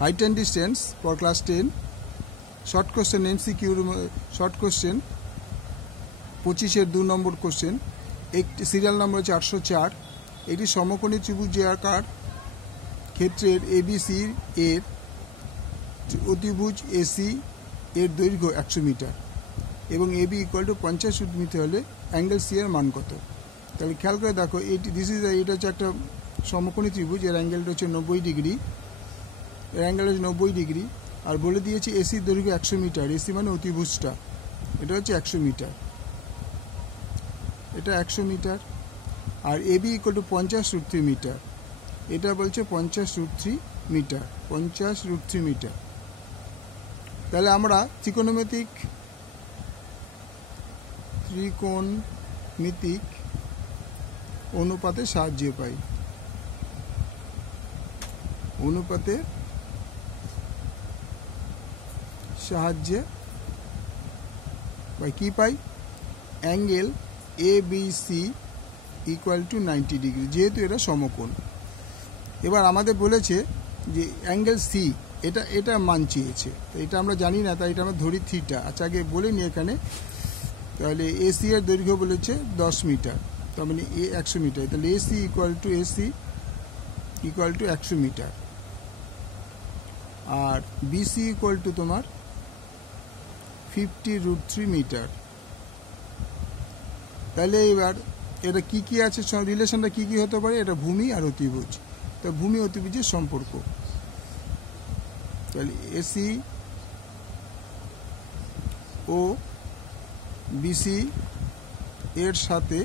Height and distance for class 10 short question এমসিকিউর short question 25-এর 2 number question. একটি serial number হচ্ছে 804। এটি সমকোণী ত্রিভুজাকার ক্ষেত্রের এবিসি এর অতিভুজ এসি এর দৈর্ঘ্য 100 মিটার এবং AB equal to 50 root metre হলে অ্যাঙ্গেল সি এর মান কত? তাহলে খেয়াল করে দেখো, এটা হচ্ছে একটা সমকোণী ত্রিভুজ, এর অ্যাঙ্গেলটা হচ্ছে 90 ডিগ্রি, এর অ্যাঙ্গেল হচ্ছে 90 ডিগ্রি। আর বলে দিয়েছি এসির দৈর্ঘ্য 100 মিটার, এসি মানে অতিভুজটা, এটা হচ্ছে 100 মিটার, এটা 100 মিটার। আর AB equal to 50 root 3 metre, এটা বলছে 50 রুট 3 মিটার, 50 রুট 3 মিটার। তাহলে আমরা ত্রিকোণমিতিক অনুপাতের সাহায্য পাই, অনুপাতের সাহায্যে কি পাই? Angle A B C equal to 90 degree, যেহেতু এটা সমকোণ। এবার আমাদের বলেছে যে অ্যাঙ্গেল সি, এটা মান চেয়েছে, তো এটা আমরা জানি না, তাই এটা আমরা ধরি থিটা। আচ্ছা, আগে বলে নি এখানে। তাহলে এসি এর দৈর্ঘ্য বলেছে 10 মিটার, তার মানে 100 মিটার, তাহলে এসি ইকুয়াল টু 100 মিটার। আর বিসি ইকুয়াল টু তোমার 50 রুট 3 মিটার। তাহলে এবার এটা কি আছে, রিলেশনটা কি হতে পারে? এটা ভূমি আর অতিভুজ, তো ভূমি অতিভুজের সম্পর্ক। তাহলে এসি ও বিসি এর সাথে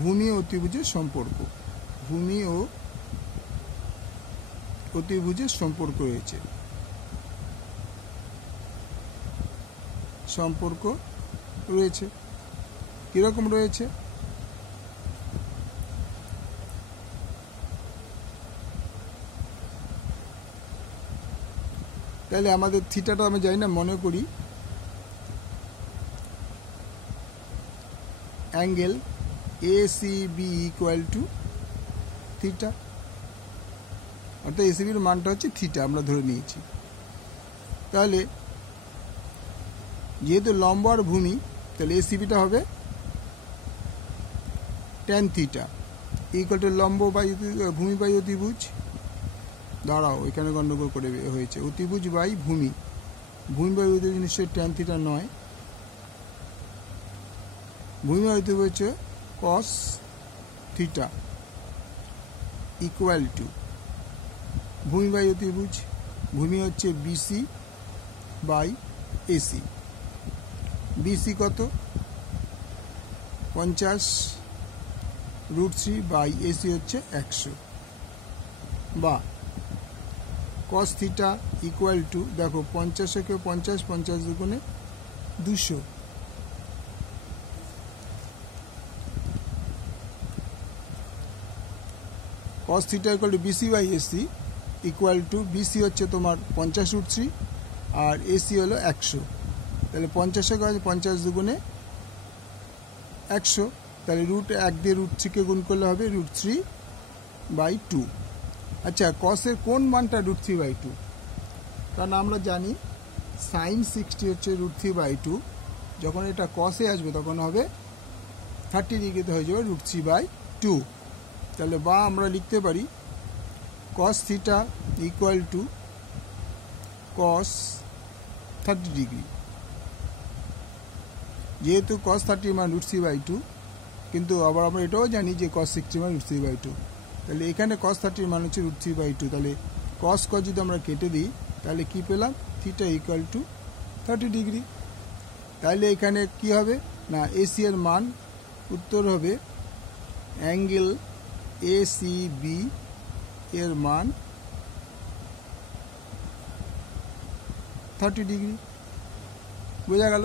ভূমি ও অতিভুজের সম্পর্ক, ভূমি ও অতিভুজের সম্পর্ক রয়েছে, কিরকম রয়েছে? তাহলে আমাদের থিটাটা আমি জানি না, মনে করি angle ACB equal to theta, অর্থাৎ এসিবির মানটা হচ্ছে থিটা, আমরা ধরে নিয়েছি। তাহলে যেহেতু লম্ব আর ভূমি, তাহলে এসিবিটা হবে ট্যান থিটা ইকুয়াল টু লম্ব বাই ভূমি বাই অতিভুজ। দাঁড়াও, এখানে গণ্ডগোল করে হয়েছে, অতিভুজ বাই ভূমি, ভূমি বাই অতিভুজ নিশ্চয়ই ট্যান থিটা নয়, ভূমি বাই অতিভুজ হচ্ছে কস থিটা ইকুয়াল টু ভূমি বাই অতিভুজ, ভূমি হচ্ছে বিসি বাই এসি। বিসি কত? 50 রুট 3 বাই এসি হচ্ছে 100, বা কস থিটা ইকুয়াল টু, দেখো 50-কে 50, 50 দুগুণে 200, cos theta equal to BC by AC equal to, BC হচ্ছে তোমার 50 রুট 3 আর এসি হলো 100। তাহলে 50-কে 50 দুগুণে 100, তাহলে রুট 1 দিয়ে রুট 3কে গুণ করলে হবে রুট 3/2। আচ্ছা, কসের কোন মানটা রুট 3/2? কারণ আমরা জানি সাইন 60 হচ্ছে রুট 3/2, যখন এটা কসে আসবে তখন হবে 30 ডিগ্রিতে হয়ে যাবে রুট 3/2। তাহলে বা আমরা লিখতে পারি cos theta equal to cos 30 degree, যেহেতু কস 30 মান রুট 3/2, কিন্তু আবার আমরা এটাও জানি যে কস 60 মান রুট 3/2, তাহলে এখানে কস 30 মান হচ্ছে রুট 3/2। তাহলে কস যদি আমরা কেটে দিই, তাহলে কি পেলাম? Theta equal two 30 degree. তাহলে এখানে কি হবে না, এসি এর মান, উত্তর হবে অ্যাঙ্গেল এসিবি এর মান 30 ডিগ্রি। বোঝা গেল?